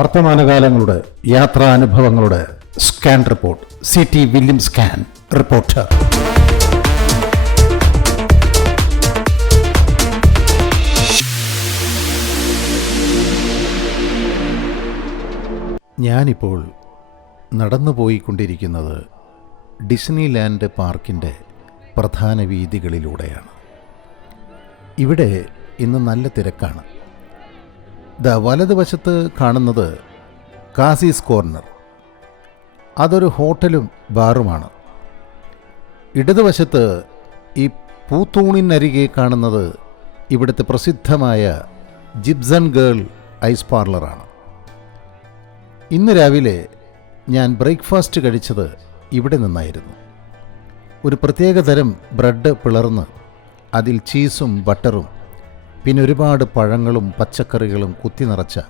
വർത്തമാനകാലങ്ങളുടെ യാത്രാനുഭവങ്ങളുടെ scan report. C T William scan reporter. ഞാനിപ്പോൾ നടന്നു പോയിക്കൊണ്ടിരിക്കുന്നത് ഡിസ്നി ലാൻഡ് പാർക്കിന്റെ പ്രധാന വീതികളിലൂടെയാണ്. ഇവിടെ ഇന്ന് നല്ല തിരക്കാണ്. ദ വലതുവശത്ത് കാണുന്നത് കാസീസ് കോർണർ. അതൊരു ഹോട്ടലും ബാറുമാണ്. ഇടതുവശത്ത് ഈ പൂത്തൂണിനരികെ കാണുന്നത് ഇവിടുത്തെ പ്രസിദ്ധമായ ജിബ്സൺ ഗേൾ ഐസ് പാർലറാണ്. ഇന്ന് രാവിലെ ഞാൻ ബ്രേക്ക്ഫാസ്റ്റ് കഴിച്ചത് ഇവിടെ നിന്നായിരുന്നു. ഒരു പ്രത്യേകതരം ബ്രെഡ് പിളർന്ന് അതിൽ ചീസും ബട്ടറും പിന്നെ ഒരുപാട് പഴങ്ങളും പച്ചക്കറികളും കുത്തി നിറച്ച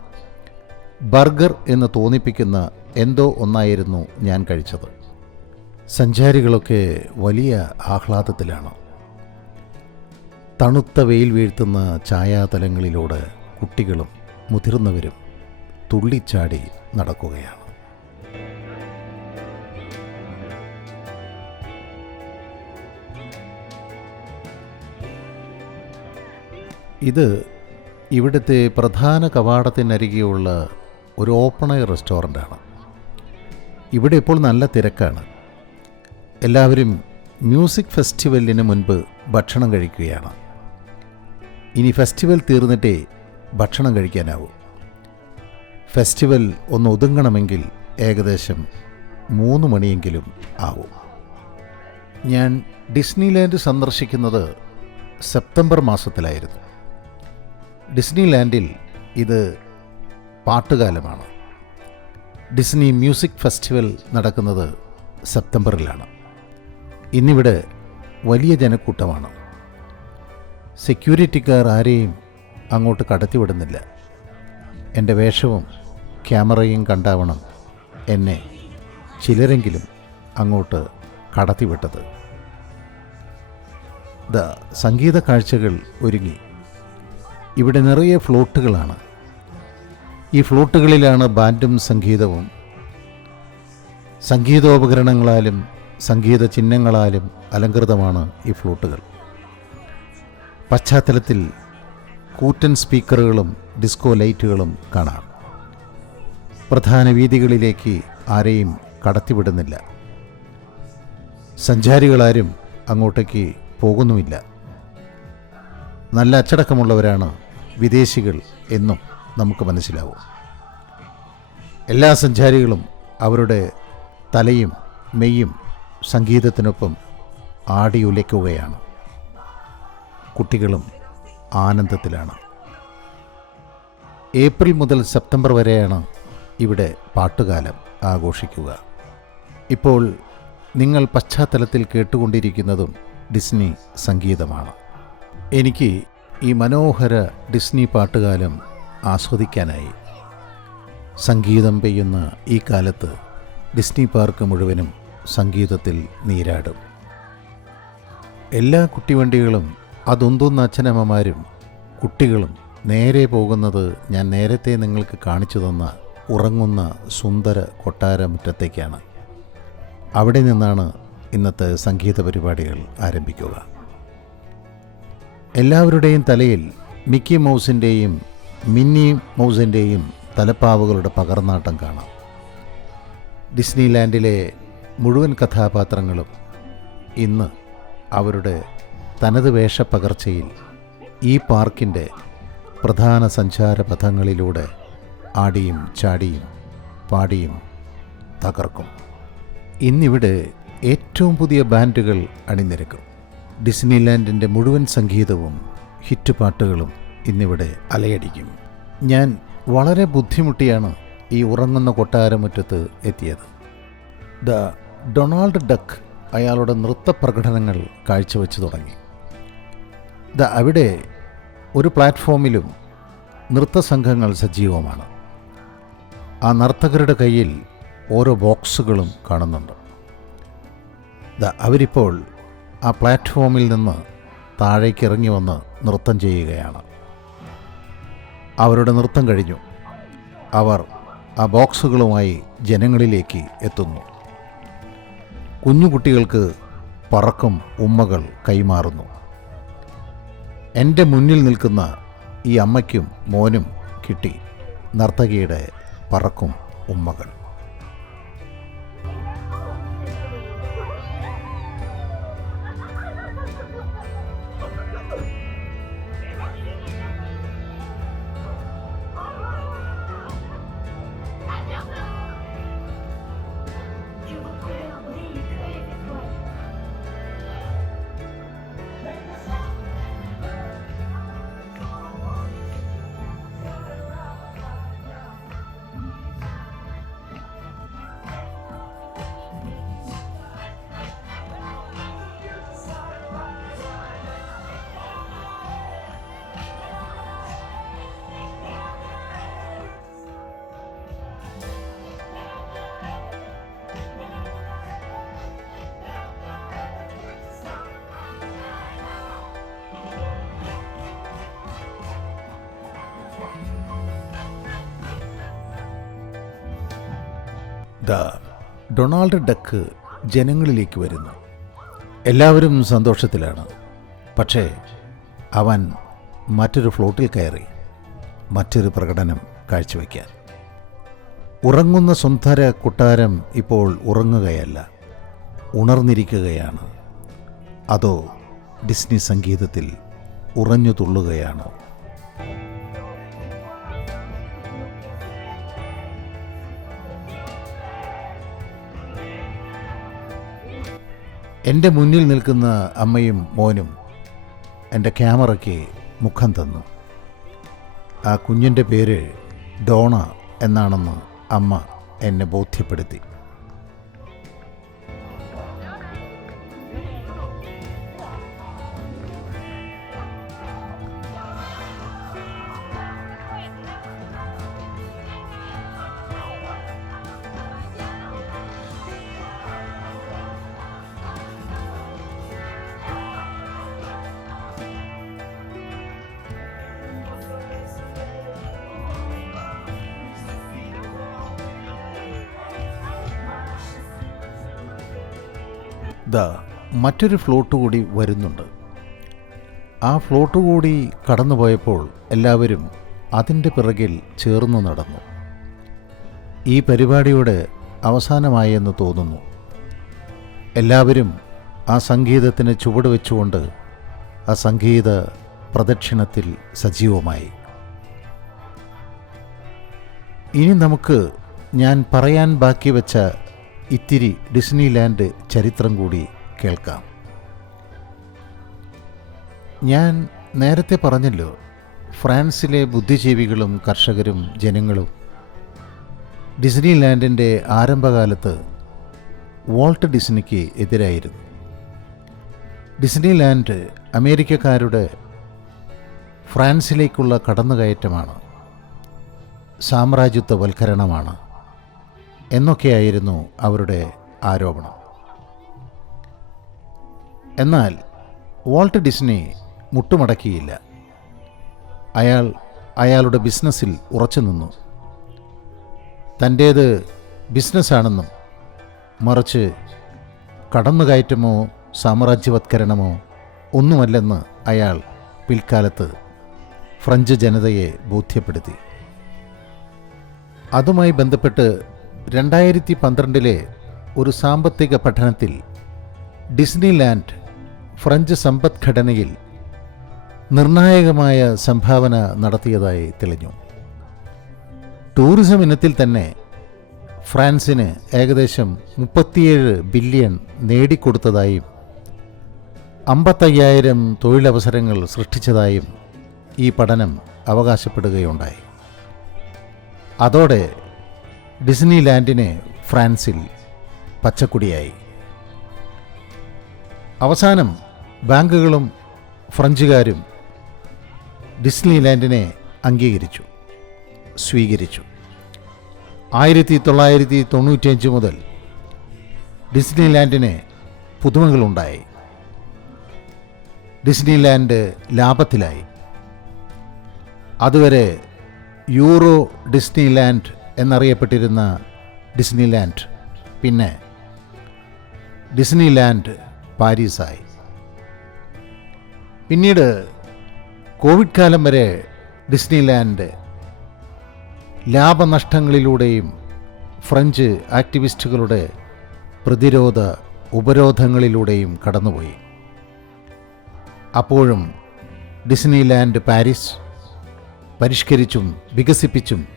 ബർഗർ എന്ന് തോന്നിപ്പിക്കുന്ന എന്തോ ഒന്നായിരുന്നു ഞാൻ കഴിച്ചത്. സഞ്ചാരികളൊക്കെ വലിയ ആഹ്ലാദത്തിലാണ്. തണുത്ത വെയിൽ വീഴ്ത്തുന്ന ഛായാതലങ്ങളിലൂടെ കുട്ടികളും മുതിർന്നവരും തുള്ളിച്ചാടി നടക്കുകയാണ്. ഇത് ഇവിടുത്തെ പ്രധാന കവാടത്തിനരികെയുള്ള ഒരു ഓപ്പൺ എയർ റെസ്റ്റോറന്റാണ് ഇവിടെ ഇപ്പോൾ നല്ല തിരക്കാണ്. എല്ലാവരും മ്യൂസിക് ഫെസ്റ്റിവലിന് മുൻപ് ഭക്ഷണം കഴിക്കുകയാണ്. ഇനി ഫെസ്റ്റിവൽ തീർന്നിട്ടേ ഭക്ഷണം കഴിക്കാനാവൂ. ഫെസ്റ്റിവൽ ഒന്ന് ഒതുങ്ങണമെങ്കിൽ ഏകദേശം മൂന്ന് മണിയെങ്കിലും ആവും. ഞാൻ ഡിസ്നിലാൻഡ് സന്ദർശിക്കുന്നത് സെപ്റ്റംബർ മാസത്തിലായിരുന്നു. ഡിസ്നിലാൻഡിൽ ഇത് പാട്ടുകാലമാണ്. ഡിസ്നി മ്യൂസിക് ഫെസ്റ്റിവൽ നടക്കുന്നത് സെപ്റ്റംബറിലാണ് ഇന്നിവിടെ വലിയ ജനക്കൂട്ടമാണ്. സെക്യൂരിറ്റിക്കാർ ആരെയും അങ്ങോട്ട് കടത്തിവിടുന്നില്ല. എന്റെ വേഷവും ക്യാമറയും കണ്ടാവണം എന്നെ ചിലരെങ്കിലും അങ്ങോട്ട് കടത്തിവിട്ടത്. ദ സംഗീത കാഴ്ചകൾ ഒരുങ്ങി. ഇവിടെ നിറയെ ഫ്ലോട്ടുകളാണ്. ഈ ഫ്ലോട്ടുകളിലാണ് ബാൻഡും സംഗീതവും. സംഗീതോപകരണങ്ങളാലും സംഗീത ചിഹ്നങ്ങളാലും അലങ്കൃതമാണ് ഈ ഫ്ലോട്ടുകൾ. പശ്ചാത്തലത്തിൽ കൂറ്റൻ സ്പീക്കറുകളും ഡിസ്കോ ലൈറ്റുകളും കാണാം. പ്രധാന വീതികളിലേക്ക് ആരെയും കടത്തിവിടുന്നില്ല. സഞ്ചാരികളാരും അങ്ങോട്ടേക്ക് പോകുന്നുമില്ല. നല്ല അച്ചടക്കമുള്ളവരാണ് വിദേശികൾ എന്നും നമുക്ക് മനസ്സിലാവും. എല്ലാ സഞ്ചാരികളും അവരുടെ തലയും മെയ്യും സംഗീതത്തിനൊപ്പം ആടിയുലയ്ക്കുകയാണ് കുട്ടികളും ആനന്ദത്തിലാണ്. ഏപ്രിൽ മുതൽ സെപ്റ്റംബർ വരെയാണ് ഇവിടെ പാട്ടുകാലം ആഘോഷിക്കുക. ഇപ്പോൾ നിങ്ങൾ പശ്ചാത്തലത്തിൽ കേട്ടുകൊണ്ടിരിക്കുന്നതും ഡിസ്നി സംഗീതമാണ്. എനിക്ക് ഈ മനോഹര ഡിസ്നി പാട്ടുകാലം ആസ്വദിക്കാനായി. സംഗീതം പെയ്യുന്ന ഈ കാലത്ത് ഡിസ്നി പാർക്ക് മുഴുവനും സംഗീതത്തിൽ നീരാടും. എല്ലാ കുട്ടിവണ്ടികളും അതൊന്തൊന്ന് അച്ഛനമ്മമാരും കുട്ടികളും നേരെ പോകുന്നത് ഞാൻ നേരത്തെ നിങ്ങൾക്ക് കാണിച്ചു തന്ന ഉറങ്ങുന്ന സുന്ദര കൊട്ടാരമുറ്റത്തേക്കാണ്. അവിടെ നിന്നാണ് ഇന്നത്തെ സംഗീത പരിപാടികൾ ആരംഭിക്കുക. എല്ലാവരുടെയും തലയിൽ മിക്കി മൗസിന്റെയും മിന്നി മൗസിന്റെയും തലപ്പാവുകളുടെ പകർന്നാട്ടം കാണാം. ഡിസ്നിലാൻഡിലെ മുഴുവൻ കഥാപാത്രങ്ങളും ഇന്ന് അവരുടെ തനത് വേഷപ്പകർച്ചയിൽ ഈ പാർക്കിന്റെ പ്രധാന സഞ്ചാരപഥങ്ങളിലൂടെ ആടിയും ചാടിയും പാടിയും തകർക്കും. ഇന്നിവിടെ ഏറ്റവും പുതിയ ബാൻഡുകൾ അണിനിരക്കും. ഡിസ്നിലാൻഡിന്റെ മുഴുവൻ സംഗീതവും ഹിറ്റ് പാട്ടുകളും ഇന്നിവിടെ അലയടിക്കും. ഞാൻ വളരെ ബുദ്ധിമുട്ടിയാണ് ഈ ഉറങ്ങുന്ന കൊട്ടാരമുറ്റത്ത് എത്തിയത്. ദ ഡൊണാൾഡ് ഡക്ക് അയാളുടെ നൃത്ത പ്രകടനങ്ങൾ കാഴ്ചവെച്ച് തുടങ്ങി. ദ അവിടെ ഒരു പ്ലാറ്റ്ഫോമിലും നൃത്ത സംഘങ്ങൾ സജീവമാണ്. ആ നർത്തകരുടെ കയ്യിൽ ഓരോ ബോക്സുകളും കാണുന്നുണ്ട്. ദ അവരിപ്പോൾ ആ പ്ലാറ്റ്ഫോമിൽ നിന്ന് താഴേക്ക് ഇറങ്ങി വന്ന് നൃത്തം ചെയ്യുകയാണ്. അവരുടെ നൃത്തം കഴിഞ്ഞു. അവർ ആ ബോക്സുകളുമായി ജനങ്ങളിലേക്ക് എത്തുന്നു. കുഞ്ഞുകുട്ടികൾക്ക് പറക്കും ഉമ്മകൾ കൈമാറുന്നു. എന്റെ മുന്നിൽ നിൽക്കുന്ന ഈ അമ്മയ്ക്കും മോനും കിട്ടി. നർത്തകിയുടെ പറക്കും ഉമ്മകൾ. ദ ഡൊണാൾഡ് ഡക്ക് ജനങ്ങളിലേക്ക് വരുന്നു. എല്ലാവരും സന്തോഷത്തിലാണ്. പക്ഷേ അവൻ മറ്റൊരു ഫ്ലോട്ടിൽ കയറി മറ്റൊരു പ്രകടനം കാഴ്ചവെക്കാൻ. ഉറങ്ങുന്ന സുന്ദര കുട്ടാരം ഇപ്പോൾ ഉറങ്ങുകയല്ല ഉണർന്നിരിക്കുകയാണ്. അതോ ഡിസ്നി സംഗീതത്തിൽ ഉറഞ്ഞു തുള്ളുകയാണോ? എന്റെ മുന്നിൽ നിൽക്കുന്ന അമ്മയും മോനും എന്റെ ക്യാമറയ്ക്ക് മുഖം തന്നു. ആ കുഞ്ഞിന്റെ പേര് ഡോണ എന്നാണെന്ന് അമ്മ എന്നെ ബോധ്യപ്പെടുത്തി. ദാ മറ്റൊരു ഫ്ലോട്ട് കൂടി വരുന്നുണ്ട്. ആ ഫ്ലോട്ട് കൂടി കടന്നുപോയപ്പോൾ എല്ലാവരും അതിന്റെ പിറകിൽ ചേർന്ന് നടന്നു. ഈ പരിപാടിയുടെ അവസാനമായെന്ന് തോന്നുന്നു. എല്ലാവരും ആ സംഗീതത്തിന് ചുവട് വെച്ചുകൊണ്ട് ആ സംഗീത പ്രദക്ഷിണത്തിൽ സജീവമായി. ഇനി നമുക്ക് ഞാൻ പറയാൻ ബാക്കി വെച്ച ഇത്തിരി ഡിസ്നി ലാൻഡ് ചരിത്രം കൂടി കേൾക്കാം. ഞാൻ നേരത്തെ പറഞ്ഞല്ലോ ഫ്രാൻസിലെ ബുദ്ധിജീവികളും കർഷകരും ജനങ്ങളും ഡിസ്നി ലാൻഡിന്റെ ആരംഭകാലത്ത് വോൾട്ട് ഡിസ്നിക്ക് എതിരായിരുന്നു. ഡിസ്നി ലാൻഡ് അമേരിക്കക്കാരുടെ ഫ്രാൻസിലേക്കുള്ള കടന്നുകയറ്റമാണ് സാമ്രാജ്യത്വവൽക്കരണമാണ് എന്നൊക്കെയായിരുന്നു അവരുടെ ആരോപണം. എന്നാൽ വാൾട്ട് ഡിസ്നി മുട്ടുമടക്കിയില്ല. അയാൾ അയാളുടെ ബിസിനസ്സിൽ ഉറച്ചു നിന്നു. തന്റേത് ബിസിനസ്സാണെന്നും മറിച്ച് കടന്നുകയറ്റമോ സാമ്രാജ്യവത്കരണമോ ഒന്നുമല്ലെന്ന് അയാൾ പിൽക്കാലത്ത് ഫ്രഞ്ച് ജനതയെ ബോധ്യപ്പെടുത്തി. അതുമായി ബന്ധപ്പെട്ട് രണ്ടായിരത്തി പന്ത്രണ്ടിലെ ഒരു സാമ്പത്തിക പഠനത്തിൽ ഡിസ്നിലാൻഡ് ഫ്രഞ്ച് സമ്പദ്ഘടനയിൽ നിർണായകമായ സംഭാവന നടത്തിയതായി തെളിഞ്ഞു. ടൂറിസം ഇനത്തിൽ തന്നെ ഫ്രാൻസിന് ഏകദേശം മുപ്പത്തിയേഴ് ബില്യൺ നേടിക്കൊടുത്തതായും അമ്പത്തയ്യായിരം തൊഴിലവസരങ്ങൾ സൃഷ്ടിച്ചതായും ഈ പഠനം അവകാശപ്പെടുകയുണ്ടായി. അതോടെ ഡിസ്നി ലാൻഡിന് ഫ്രാൻസിൽ പച്ചക്കുടിയായി. അവസാനം ബാങ്കുകളും ഫ്രഞ്ചുകാരും ഡിസ്നി ലാൻഡിനെ അംഗീകരിച്ചു സ്വീകരിച്ചു. ആയിരത്തി തൊള്ളായിരത്തി തൊണ്ണൂറ്റിയഞ്ച് മുതൽ ഡിസ്നി ലാൻഡിന് പുതുമകളുണ്ടായി. ഡിസ്നി ലാൻഡ് ലാഭത്തിലായി. അതുവരെ യൂറോ ഡിസ്നി ലാൻഡ് എന്നറിയപ്പെട്ടിരുന്ന ഡിസ്നി ലാൻഡ് പിന്നെ ഡിസ്നി ലാൻഡ് പാരീസായി. പിന്നീട് കോവിഡ് കാലം വരെ ഡിസ്നി ഡിസ്നിലാൻഡ് ലാഭനഷ്ടങ്ങളിലൂടെയും ഫ്രഞ്ച് ആക്ടിവിസ്റ്റുകളുടെ പ്രതിരോധ ഉപരോധങ്ങളിലൂടെയും കടന്നുപോയി. അപ്പോഴും ഡിസ്നി ലാൻഡ് പാരീസ് പരിഷ്കരിച്ചും വികസിപ്പിച്ചും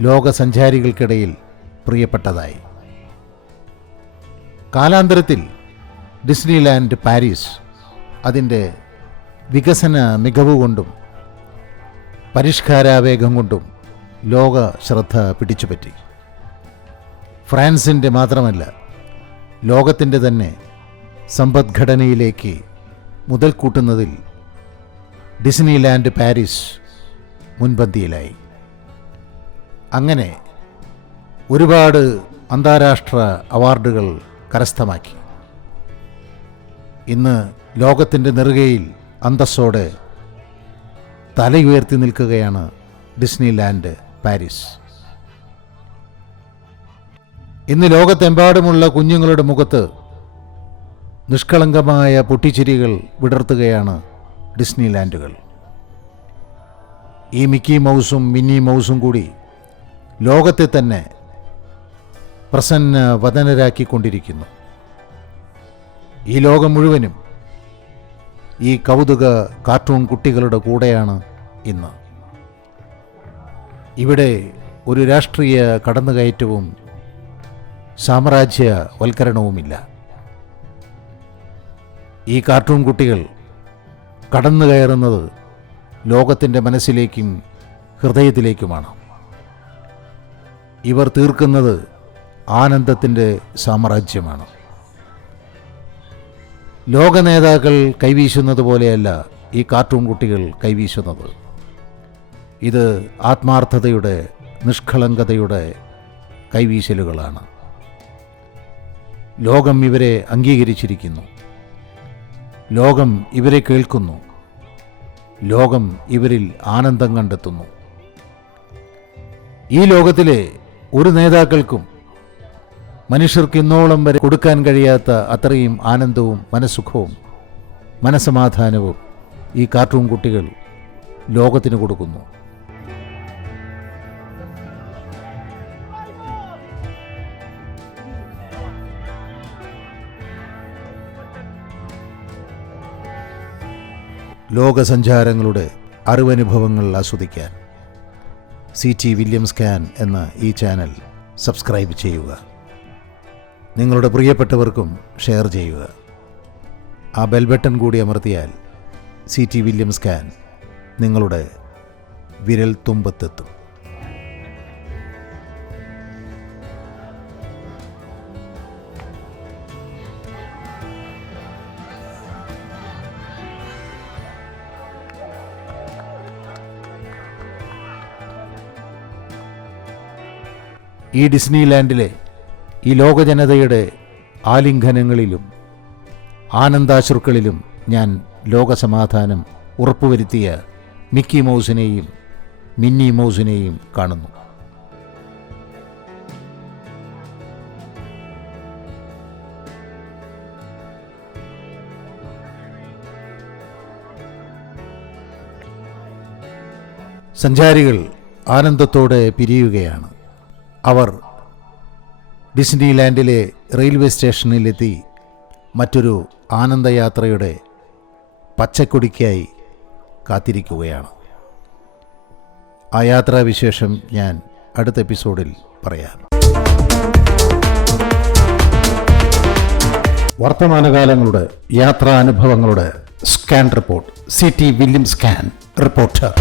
ലോകസഞ്ചാരികൾക്കിടയിൽ പ്രിയപ്പെട്ടതായി. കാലാന്തരത്തിൽ ഡിസ്നിലാൻഡ് പാരീസ് അതിന്റെ വികസന മികവ് കൊണ്ടും പരിഷ്കാരാവേഗം കൊണ്ടും ലോക ശ്രദ്ധ പിടിച്ചുപറ്റി. ഫ്രാൻസിന്റെ മാത്രമല്ല ലോകത്തിന്റെ തന്നെ സമ്പദ്ഘടനയിലേക്ക് മുതൽ കൂട്ടുന്നതിൽ ഡിസ്നിലാൻഡ് പാരീസ് മുൻപന്തിയിലായി. അങ്ങനെ ഒരുപാട് അന്താരാഷ്ട്ര അവാർഡുകൾ കരസ്ഥമാക്കി. ഇന്ന് ലോകത്തിന്റെ നെറുകയിൽ അന്തസ്സോടെ തലയുയർത്തി നിൽക്കുകയാണ് ഡിസ്നി ലാൻഡ് പാരീസ്. ഇന്ന് ലോകത്തെമ്പാടുമുള്ള കുഞ്ഞുങ്ങളുടെ മുഖത്ത് നിഷ്കളങ്കമായ പൊട്ടിച്ചിരികൾ വിടർത്തുകയാണ് ഡിസ്നി ലാൻഡുകൾ ഈ മിക്കി മൗസും മിന്നി മൗസും കൂടി ലോകത്തെ തന്നെ പ്രസന്ന വദനരാക്കിക്കൊണ്ടിരിക്കുന്നു ഈ ലോകം മുഴുവനും ഈ കൗതുക കാർട്ടൂൺ കുട്ടികളുടെ കൂടെയാണ് ഇന്ന്. ഇവിടെ ഒരു രാഷ്ട്രീയ കടന്നുകയറ്റവും സാമ്രാജ്യവൽക്കരണവുമില്ല. ഈ കാർട്ടൂൺ കുട്ടികൾ കടന്നു കയറുന്നത് ലോകത്തിന്റെ മനസ്സിലേക്കും ഹൃദയത്തിലേക്കുമാണ്. ഇവർ തീർക്കുന്നത് ആനന്ദത്തിന്റെ സാമ്രാജ്യമാണ്. ലോക നേതാക്കൾ കൈവീശുന്നത് പോലെയല്ല ഈ കാർട്ടൂൺ കുട്ടികൾ കൈവീശുന്നത്. ഇത് ആത്മാർത്ഥതയുടെ നിഷ്കളങ്കതയുടെ കൈവീശലുകളാണ്. ലോകം ഇവരെ അംഗീകരിച്ചിരിക്കുന്നു. ലോകം ഇവരെ കേൾക്കുന്നു. ലോകം ഇവരിൽ ആനന്ദം കണ്ടെത്തുന്നു. ഈ ലോകത്തിലെ ഒരു നേതാക്കൾക്കും മനുഷ്യർക്ക് ഇന്നോളം വരെ കൊടുക്കാൻ കഴിയാത്ത അത്രയും ആനന്ദവും മനസുഖവും മനസമാധാനവും ഈ കാർട്ടൂൺ കുട്ടികൾ ലോകത്തിന് കൊടുക്കുന്നു. ലോകസഞ്ചാരങ്ങളുടെ അറിവനുഭവങ്ങൾ ആസ്വദിക്കാൻ സി ടി വില്യംസ് സ്കാൻ എന്ന ഈ ചാനൽ സബ്സ്ക്രൈബ് ചെയ്യുക. നിങ്ങളുടെ പ്രിയപ്പെട്ടവർക്കും ഷെയർ ചെയ്യുക. ആ ബെൽ ബട്ടൺ കൂടി അമർത്തിയാൽ സി ടി വില്യംസ് സ്കാൻ നിങ്ങളുടെ വിരൽ തുമ്പത്തെത്തും. ഈ ഡിസ്നിലാൻഡിലെ ഈ ലോകജനതയുടെ ആലിംഗനങ്ങളിലും ആനന്ദാശ്രുക്കളിലും ഞാൻ ലോകസമാധാനം ഉറപ്പുവരുത്തിയ മിക്കി മൗസിനെയും മിന്നി മൗസിനെയും കാണുന്നു. സഞ്ചാരികൾ ആനന്ദത്തോടെ പിരിയുകയാണ്. അവർ ഡിസ്നിലാൻഡിലെ റെയിൽവേ സ്റ്റേഷനിലെത്തി മറ്റൊരു ആനന്ദയാത്രയുടെ പച്ചക്കൊടിക്കായി കാത്തിരിക്കുകയാണ്. ആ യാത്രാവിശേഷം ഞാൻ അടുത്ത എപ്പിസോഡിൽ പറയാം. വർത്തമാനകാലങ്ങളുടെ യാത്രാ അനുഭവങ്ങളുടെ scan report. C T William scan reporter